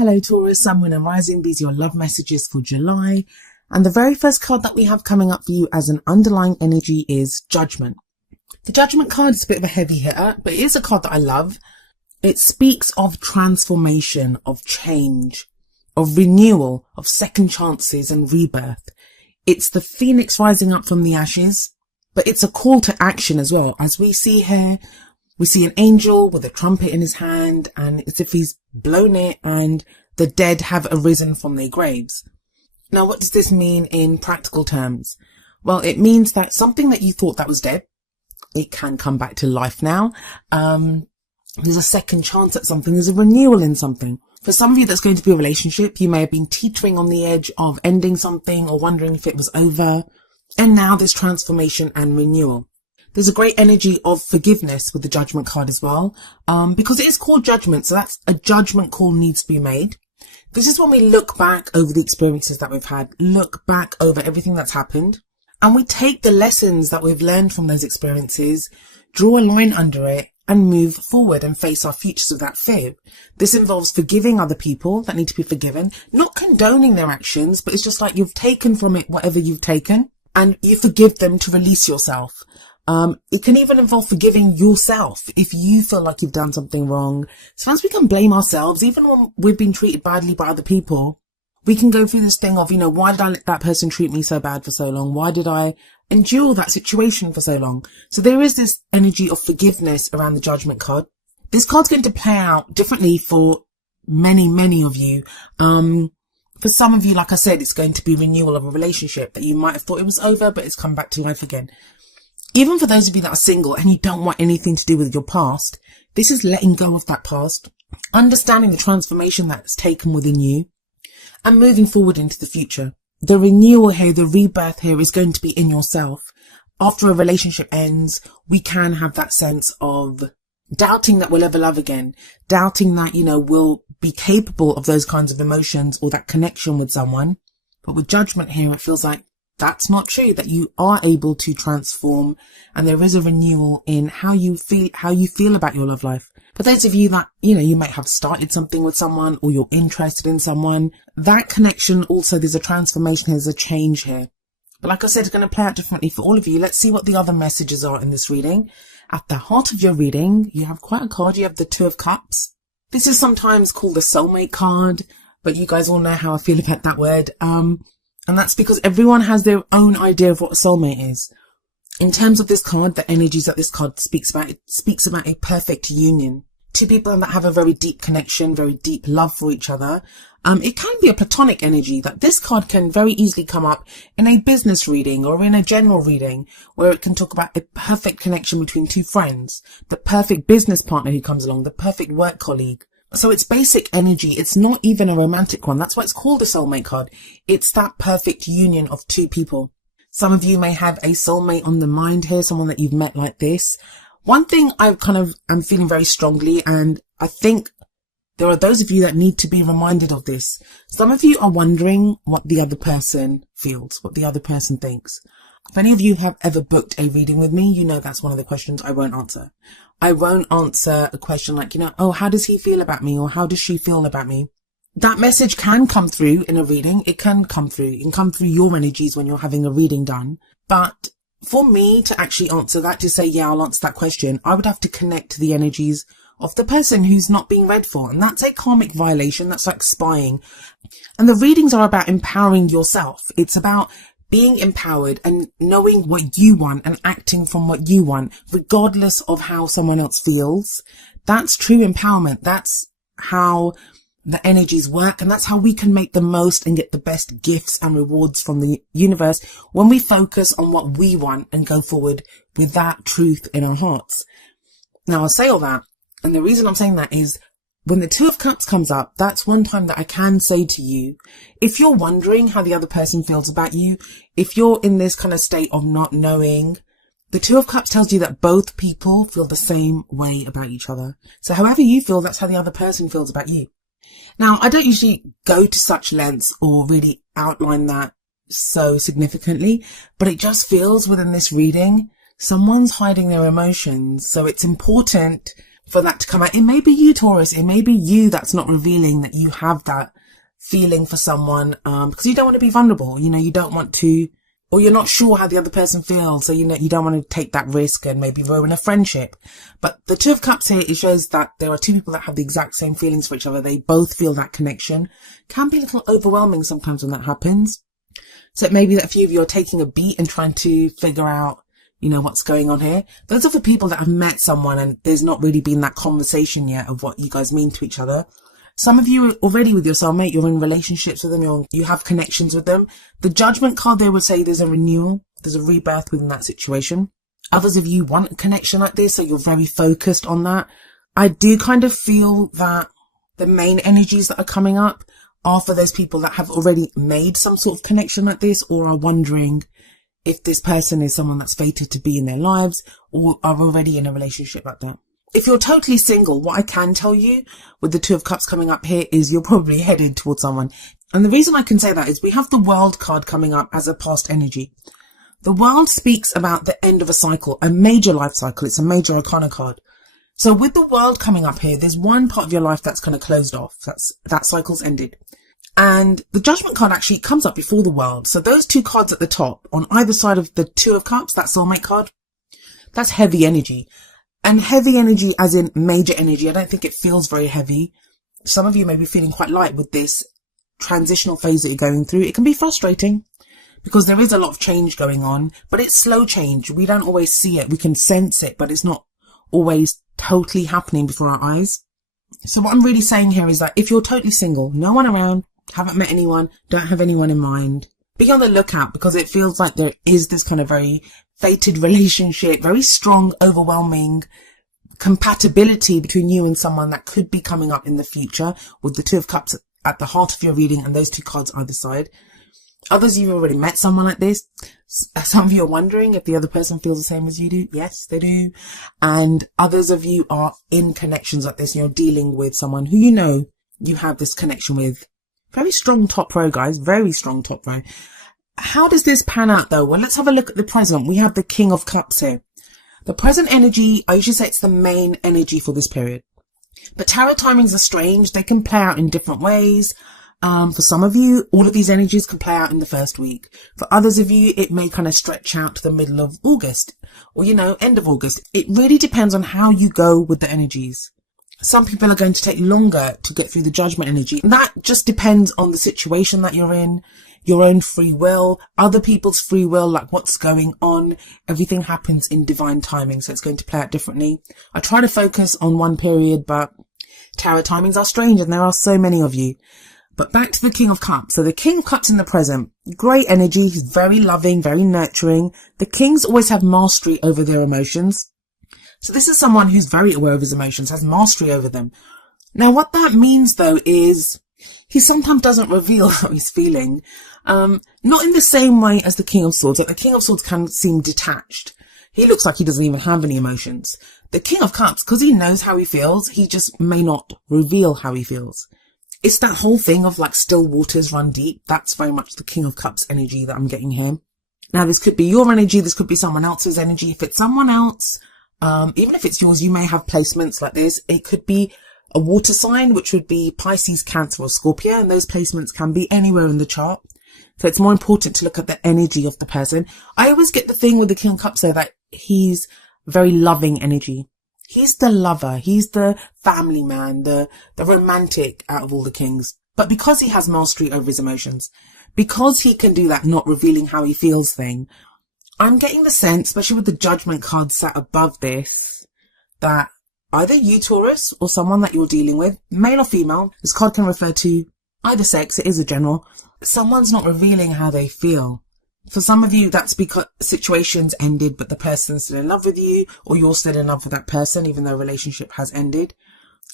Hello Taurus, Sun, Moon and Rising. These are your love messages for July. And the very first card that we have coming up for you as an underlying energy is Judgment. The Judgment card is a bit of a heavy hitter, but it is a card that I love. It speaks of transformation, of change, of renewal, of second chances and rebirth. It's the phoenix rising up from the ashes, but it's a call to action as well. As we see here, we see an angel with a trumpet in his hand, and it's as if he's blown it and the dead have arisen from their graves. Now, what does this mean in practical terms? Well, it means that something that you thought that was dead, it can come back to life now. There's a second chance at something. There's a renewal in something. For some of you, that's going to be a relationship. You may have been teetering on the edge of ending something or wondering if it was over. And now there's transformation and renewal. There's a great energy of forgiveness with the Judgment card as well, because it is called Judgment. So that's a judgment call needs to be made. This is when we look back over the experiences that we've had, look back over everything that's happened, and we take the lessons that we've learned from those experiences, draw a line under it, and move forward and face our futures with that fear. This involves forgiving other people that need to be forgiven, not condoning their actions, but it's just like you've taken from it whatever you've taken, and you forgive them to release yourself. It can even involve forgiving yourself if you feel like you've done something wrong. Sometimes we can blame ourselves, even when we've been treated badly by other people. We can go through this thing of, why did I let that person treat me so bad for so long? Why did I endure that situation for so long? So there is this energy of forgiveness around the Judgment card. This card's going to play out differently for many of you. For some of you, like I said, it's going to be renewal of a relationship that you might have thought it was over, but it's come back to life again. Even for those of you that are single and you don't want anything to do with your past, this is letting go of that past, understanding the transformation that's taken within you, and moving forward into the future. The renewal here, the rebirth here is going to be in yourself. After a relationship ends, we can have that sense of doubting that we'll ever love again, doubting that, we'll be capable of those kinds of emotions or that connection with someone. But with Judgment here, it feels like that's not true, that you are able to transform, and there is a renewal in how you feel about your love life. For those of you that, you might have started something with someone or you're interested in someone, that connection also, there's a transformation, there's a change here. But like I said, it's going to play out differently for all of you. Let's see what the other messages are in this reading. At the heart of your reading, you have quite a card. You have the Two of Cups. This is sometimes called the soulmate card, but you guys all know how I feel about that word. And that's because everyone has their own idea of what a soulmate is. In terms of this card, the energies that this card speaks about, it speaks about a perfect union. Two people that have a very deep connection, very deep love for each other. It can be a platonic energy that this card can very easily come up in a business reading or in a general reading, where it can talk about a perfect connection between two friends, the perfect business partner who comes along, the perfect work colleague. So it's basic energy. It's not even a romantic one. That's why it's called a soulmate card. It's that perfect union of two people. Some of you may have a soulmate on the mind here, someone that you've met like this. One thing I'm feeling very strongly, and I think there are those of you that need to be reminded of this. Some of you are wondering what the other person feels, what the other person thinks. If any of you have ever booked a reading with me, you know that's one of the questions I won't answer. I won't answer a question like, oh, how does he feel about me? Or how does she feel about me? That message can come through in a reading. It can come through. It can come through your energies when you're having a reading done. But for me to actually answer that, to say, yeah, I'll answer that question, I would have to connect to the energies of the person who's not being read for. And that's a karmic violation. That's like spying. And the readings are about empowering yourself. It's about being empowered and knowing what you want and acting from what you want, regardless of how someone else feels. That's true empowerment. That's how the energies work. And that's how we can make the most and get the best gifts and rewards from the universe when we focus on what we want and go forward with that truth in our hearts. Now, I'll say all that. And the reason I'm saying that is when the Two of Cups comes up, that's one time that I can say to you, if you're wondering how the other person feels about you, if you're in this kind of state of not knowing, the Two of Cups tells you that both people feel the same way about each other. So however you feel, that's how the other person feels about you. Now, I don't usually go to such lengths or really outline that so significantly, but it just feels within this reading, someone's hiding their emotions. So it's important for that to come out. It may be you, Taurus. It may be you that's not revealing that you have that feeling for someone, because you don't want to be vulnerable. You know, you don't want to, or you're not sure how the other person feels. So, you know, you don't want to take that risk and maybe ruin a friendship. But the Two of Cups here, it shows that there are two people that have the exact same feelings for each other. They both feel that connection. Can be a little overwhelming sometimes when that happens. So it may be that a few of you are taking a beat and trying to figure out, you know, what's going on here. Those are the people that have met someone and there's not really been that conversation yet of what you guys mean to each other. Some of you are already with your soulmate, you're in relationships with them, you have connections with them. The Judgment card there would say there's a renewal, there's a rebirth within that situation. Others of you want a connection like this, so you're very focused on that. I do kind of feel that the main energies that are coming up are for those people that have already made some sort of connection like this, or are wondering if this person is someone that's fated to be in their lives, or are already in a relationship like that. If you're totally single, what I can tell you with the Two of Cups coming up here is you're probably headed towards someone. And the reason I can say that is we have the World card coming up as a past energy. The World speaks about the end of a cycle, a major life cycle. It's a major arcana card. So with the World coming up here, there's one part of your life that's kind of closed off. That cycle's ended. And the Judgment card actually comes up before the World. So those two cards at the top, on either side of the Two of Cups, that soulmate card, that's heavy energy. And heavy energy as in major energy. I don't think it feels very heavy. Some of you may be feeling quite light with this transitional phase that you're going through. It can be frustrating because there is a lot of change going on, but it's slow change. We don't always see it. We can sense it, but it's not always totally happening before our eyes. So what I'm really saying here is that if you're totally single, no one around, haven't met anyone, don't have anyone in mind, be on the lookout, because it feels like there is this kind of very fated relationship, very strong, overwhelming compatibility between you and someone that could be coming up in the future, with the Two of Cups at the heart of your reading and those two cards either side. Others, you've already met someone like this. Some of you are wondering if the other person feels the same as you do. Yes, they do. And others of you are in connections like this, and you're dealing with someone who you know you have this connection with. Very strong top row, guys. Very strong top row. How does this pan out though? Well, let's have a look at the present. We have the King of Cups here. The present energy, I usually say it's the main energy for this period. But tarot timings are strange. They can play out in different ways. For some of you, all of these energies can play out in the first week. For others of you, it may kind of stretch out to the middle of August, or, you know, end of August. It really depends on how you go with the energies. Some people are going to take longer to get through the Judgment energy. That just depends on the situation that you're in, your own free will, other people's free will, like what's going on. Everything happens in divine timing, so it's going to play out differently. I try to focus on one period, but tarot timings are strange, and there are so many of you. But back to the King of Cups. So the King of Cups in the present, great energy. He's very loving, very nurturing. The Kings always have mastery over their emotions. So this is someone who's very aware of his emotions, has mastery over them. Now, what that means, though, is he sometimes doesn't reveal how he's feeling. Not in the same way as the King of Swords. Like the King of Swords can seem detached. He looks like he doesn't even have any emotions. The King of Cups, because he knows how he feels, he just may not reveal how he feels. It's that whole thing of like still waters run deep. That's very much the King of Cups energy that I'm getting here. Now, this could be your energy. This could be someone else's energy. If it's someone else, even if it's yours, you may have placements like this. It could be a water sign, which would be Pisces, Cancer, or Scorpio. And those placements can be anywhere in the chart. So it's more important to look at the energy of the person. I always get the thing with the King of Cups there that he's very loving energy. He's the lover. He's the family man, the romantic out of all the kings. But because he has mastery over his emotions, because he can do that not revealing how he feels thing, I'm getting the sense, especially with the Judgment card sat above this, that either you, Taurus, or someone that you're dealing with, male or female, this card can refer to either sex, it is a general, someone's not revealing how they feel. For some of you, that's because situations ended, but the person's still in love with you, or you're still in love with that person, even though a relationship has ended.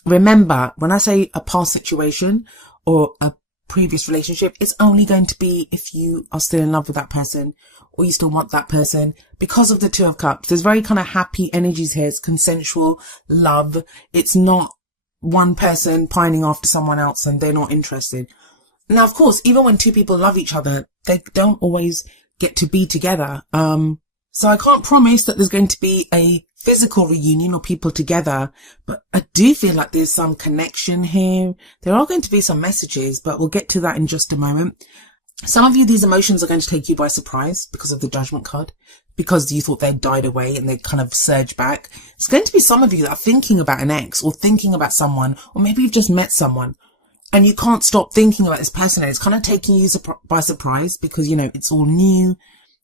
Remember, when I say a past situation or a previous relationship, it's only going to be if you are still in love with that person, or you still want that person, because of the Two of Cups. There's very kind of happy energies here. It's consensual love. It's not one person pining after someone else and they're not interested. Now, of course, even when two people love each other, they don't always get to be together. So I can't promise that there's going to be a physical reunion or people together, but I do feel like there's some connection here. There are going to be some messages, but we'll get to that in just a moment. Some of you, these emotions are going to take you by surprise because of the Judgment card, because you thought they'd died away and they kind of surge back. It's going to be some of you that are thinking about an ex or thinking about someone, or maybe you've just met someone and you can't stop thinking about this person, and it's kind of taking you by surprise because, you know, it's all new.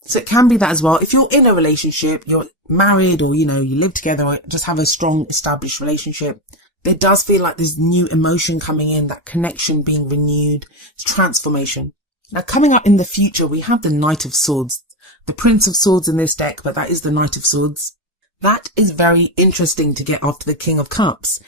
So it can be that as well. If you're in a relationship, you're married, or, you know, you live together, or just have a strong established relationship, there does feel like there's new emotion coming in, that connection being renewed, it's transformation. Now, coming up in the future, we have the Knight of Swords, the Prince of Swords in this deck, but that is the Knight of Swords. That is very interesting to get after the King of Cups.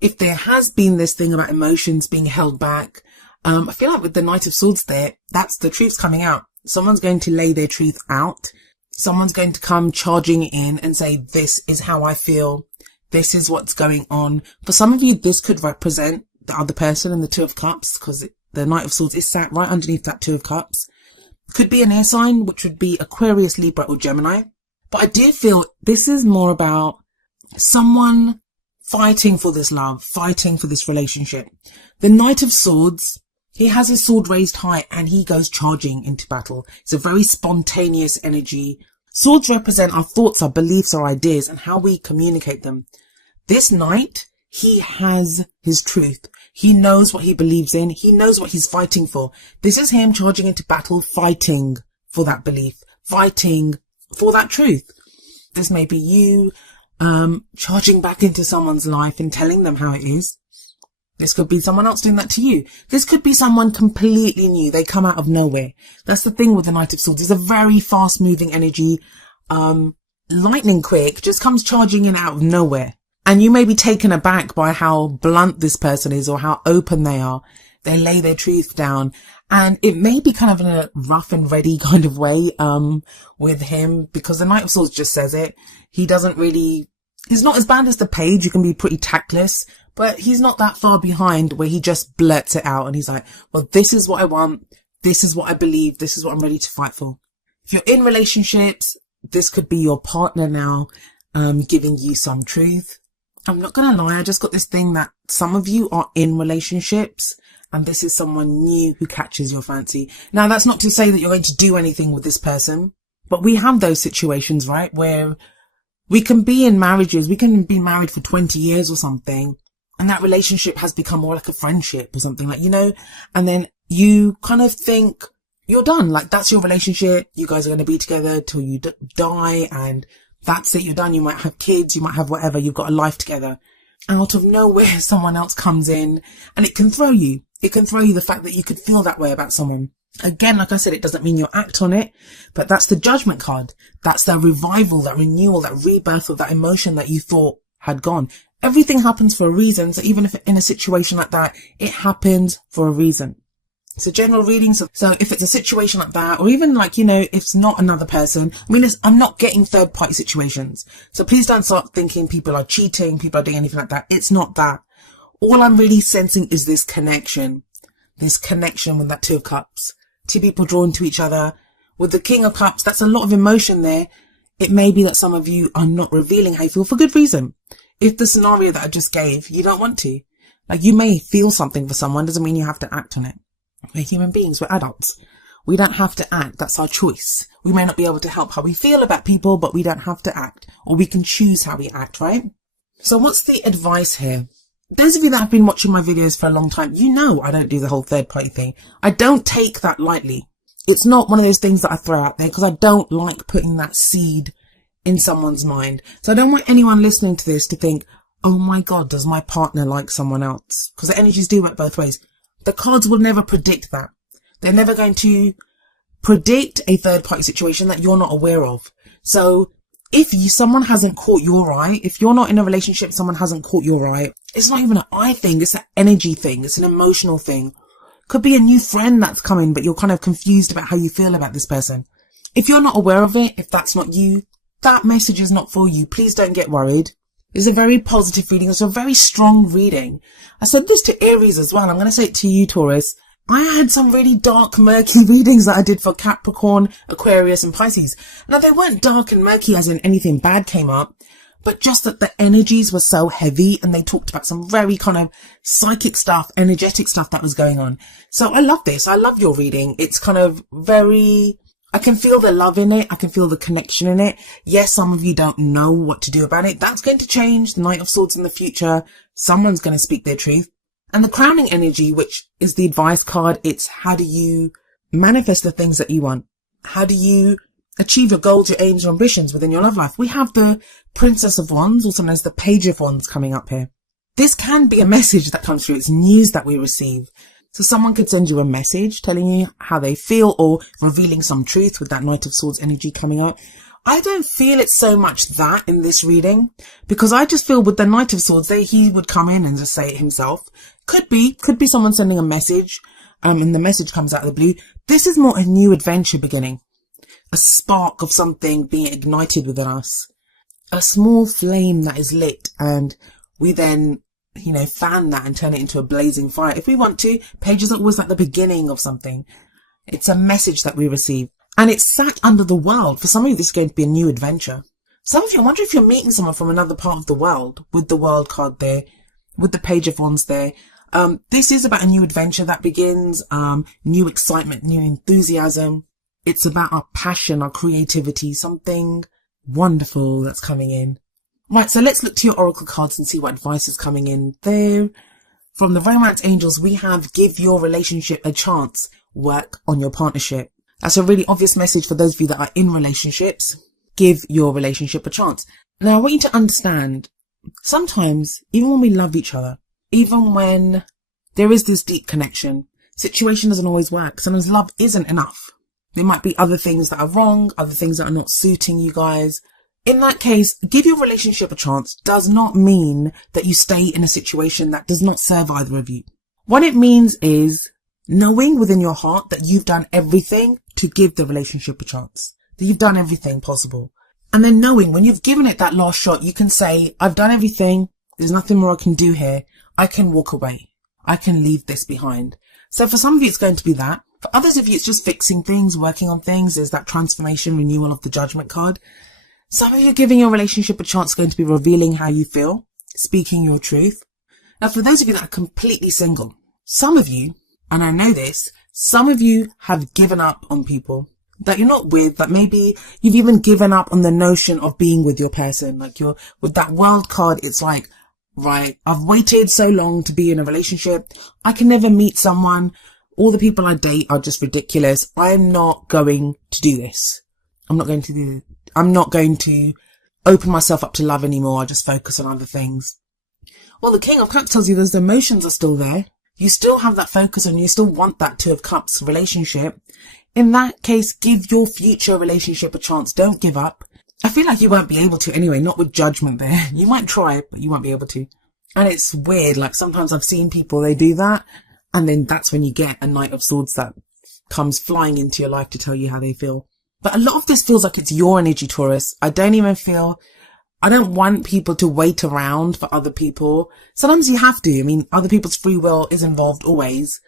If there has been this thing about emotions being held back, I feel like with the Knight of Swords there, that's the truth's coming out. Someone's going to lay their truth out. Someone's going to come charging in and say, this is how I feel. This is what's going on. For some of you, this could represent the other person in the Two of Cups, because the Knight of Swords is sat right underneath that Two of Cups. Could be an air sign, which would be Aquarius, Libra, or Gemini. But I do feel this is more about someone fighting for this love, fighting for this relationship. The Knight of Swords, he has his sword raised high and he goes charging into battle. It's a very spontaneous energy. Swords represent our thoughts, our beliefs, our ideas, and how we communicate them. This knight, he has his truth. He knows what he believes in. He knows what he's fighting for. This is him charging into battle, fighting for that belief, fighting for that truth. This may be you charging back into someone's life and telling them how it is. This could be someone else doing that to you. This could be someone completely new. They come out of nowhere. That's the thing with the Knight of Swords. It's a very fast moving energy. Lightning quick, just comes charging in out of nowhere. And you may be taken aback by how blunt this person is or how open they are. They lay their truth down. And it may be kind of in a rough and ready kind of way, with him, because the Knight of Swords just says it. He's not as bad as the Page. You can be pretty tactless, but he's not that far behind where he just blurts it out and he's like, well, this is what I want. This is what I believe. This is what I'm ready to fight for. If you're in relationships, this could be your partner now, giving you some truth. I'm not going to lie. I just got this thing that some of you are in relationships and this is someone new who catches your fancy. Now, that's not to say that you're going to do anything with this person, but we have those situations, right? Where we can be in marriages. We can be married for 20 years or something. And that relationship has become more like a friendship or something, like, you know, and then you kind of think you're done. Like, that's your relationship. You guys are going to be together till you die, and that's it. You're done. You might have kids. You might have whatever. You've got a life together. Out of nowhere, someone else comes in and it can throw you. It can throw you the fact that you could feel that way about someone. Again, like I said, it doesn't mean you'll act on it, but that's the Judgment card. That's the revival, that renewal, that rebirth of that emotion that you thought had gone. Everything happens for a reason. So even if in a situation like that, it happens for a reason. It's a general reading. So if it's a situation like that, or even like, you know, if it's not another person, I mean, I'm not getting third party situations. So please don't start thinking people are cheating, people are doing anything like that. It's not that. All I'm really sensing is this connection with that Two of Cups. Two people drawn to each other. With the King of Cups, that's a lot of emotion there. It may be that some of you are not revealing how you feel for good reason. If the scenario that I just gave, you don't want to. Like, you may feel something for someone, doesn't mean you have to act on it. We're human beings, we're adults. We don't have to act, that's our choice. We may not be able to help how we feel about people, but we don't have to act. Or we can choose how we act, right? So what's the advice here? Those of you that have been watching my videos for a long time, you know I don't do the whole third party thing. I don't take that lightly. It's not one of those things that I throw out there because I don't like putting that seed in someone's mind. So I don't want anyone listening to this to think, oh my God, does my partner like someone else? Because the energies do work both ways. The cards will never predict that. They're never going to predict a third party situation that you're not aware of. So if someone hasn't caught your eye, if you're not in a relationship, someone hasn't caught your eye, it's not even an eye thing. It's an energy thing. It's an emotional thing. Could be a new friend that's coming, but you're kind of confused about how you feel about this person. If you're not aware of it, if that's not you, that message is not for you. Please don't get worried. It's a very positive reading. It's a very strong reading. I said this to Aries as well. I'm going to say it to you, Taurus. I had some really dark, murky readings that I did for Capricorn, Aquarius and Pisces. Now, they weren't dark and murky as in anything bad came up, but just that the energies were so heavy and they talked about some very kind of psychic stuff, energetic stuff that was going on. So I love this. I love your reading. It's kind of very, I can feel the love in it. I can feel the connection in it. Yes, some of you don't know what to do about it. That's going to change. The Knight of Swords in the future. Someone's going to speak their truth. And the crowning energy, which is the advice card, it's how do you manifest the things that you want? How do you achieve your goals, your aims, your ambitions within your love life? We have the Princess of Wands, also known as the Page of Wands, coming up here. This can be a message that comes through. It's news that we receive. So someone could send you a message telling you how they feel or revealing some truth with that Knight of Swords energy coming up. I don't feel it's so much that in this reading, because I just feel with the Knight of Swords, he would come in and just say it himself. Could be someone sending a message, and the message comes out of the blue. This is more a new adventure beginning. A spark of something being ignited within us. A small flame that is lit, and we then, fan that and turn it into a blazing fire. If we want to, pages are always like the beginning of something. It's a message that we receive. And it's sat under the world. For some of you, this is going to be a new adventure. Some of you, I wonder if you're meeting someone from another part of the world with the world card there, with the Page of Wands there. This is about a new adventure that begins, new excitement, new enthusiasm. It's about our passion, our creativity, something wonderful that's coming in. Right, so let's look to your oracle cards and see what advice is coming in there. From the Romance Angels, we have give your relationship a chance, work on your partnership. That's a really obvious message for those of you that are in relationships. Give your relationship a chance. Now, I want you to understand, sometimes, even when we love each other, even when there is this deep connection, situation doesn't always work. Sometimes love isn't enough. There might be other things that are wrong, other things that are not suiting you guys. In that case, give your relationship a chance does not mean that you stay in a situation that does not serve either of you. What it means is knowing within your heart that you've done everything to give the relationship a chance, that you've done everything possible. And then knowing when you've given it that last shot, you can say, I've done everything. There's nothing more I can do here. I can walk away. I can leave this behind. So for some of you, it's going to be that. For others of you, it's just fixing things, working on things. There's that transformation, renewal of the Judgment card. Some of you giving your relationship a chance is going to be revealing how you feel, speaking your truth. Now, for those of you that are completely single, some of you, and I know this, some of you have given up on people that you're not with, that maybe you've even given up on the notion of being with your person. Like you're with that World card, it's like, right, I've waited so long to be in a relationship. I can never meet someone. All the people I date are just ridiculous. I'm not going to do this. I'm not going to open myself up to love anymore. I just focus on other things. Well, the King of Cups tells you those emotions are still there. You still have that focus and you still want that Two of Cups relationship. In that case, give your future relationship a chance. Don't give up. I feel like you won't be able to anyway, not with Judgment there. You might try, but you won't be able to. And it's weird. Like sometimes I've seen people, they do that. And then that's when you get a Knight of Swords that comes flying into your life to tell you how they feel. But a lot of this feels like it's your energy, Taurus. I don't want people to wait around for other people. Sometimes you have to. I mean, other people's free will is involved always.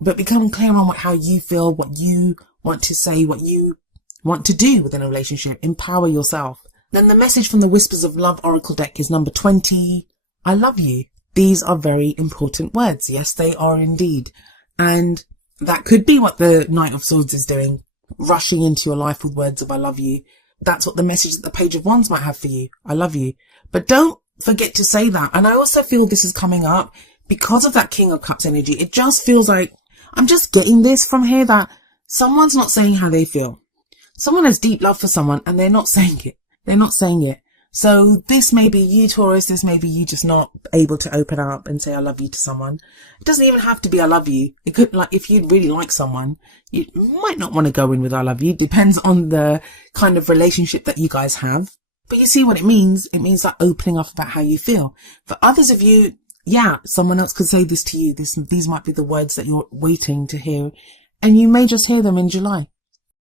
But become clear on how you feel, what you want to say, what you want to do within a relationship. Empower yourself. Then the message from the Whispers of Love Oracle deck is number 20. I love you. These are very important words. Yes, they are indeed. And that could be what the Knight of Swords is doing. Rushing into your life with words of I love you. That's what the message that the Page of Wands might have for you. I love you. But don't forget to say that. And I also feel this is coming up because of that King of Cups energy. It just feels like I'm just getting this from here that someone's not saying how they feel. Someone has deep love for someone and they're not saying it. They're not saying it. So this may be you, Taurus. This may be you just not able to open up and say I love you to someone. It doesn't even have to be I love you. It could, like, if you really like someone, you might not want to go in with I love you. Depends on the kind of relationship that you guys have. But you see what it means? It means like opening up about how you feel. For others of you, yeah, someone else could say this to you. These might be the words that you're waiting to hear. And you may just hear them in July.